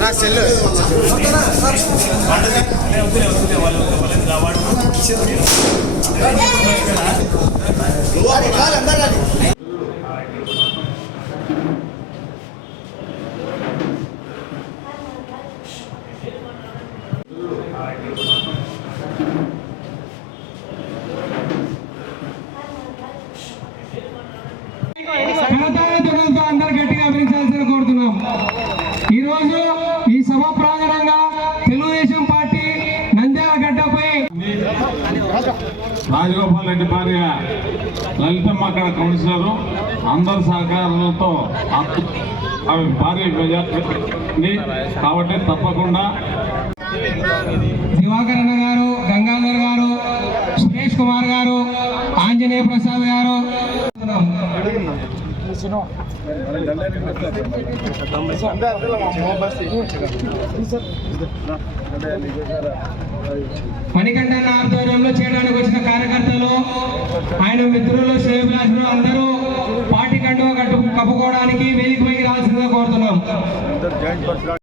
నా సెల్ అందరు గట్టిగా అభినందించాల్సిన కోరుతున్నాం. ఈరోజు ఈ సభ ప్రాంగణంగా తెలుగుదేశం పార్టీ నంద్యాల గడ్డపై రాజగోపాల్ రెడ్డి భార్య లలితమ్మ అక్కడ కౌన్సిలరు అందరి సహకారాలతో అవి భారీ మెజార్టీ కాబట్టి తప్పకుండా దివాకర్ అన్న గారు, గంగాధర్ గారు, సురేష్ కుమార్ గారు, ఆంజనేయ ప్రసాద్ గారు, మణికంఠన్న ఆధ్వర్యంలో చేయడానికి వచ్చిన కార్యకర్తలు, ఆయన మిత్రులు, శ్రేయభిలాషులు అందరూ పార్టీ కండువా కప్పుకోవడానికి వేదిక పైకి రావాల్సిందిగా కోరుతున్నాం.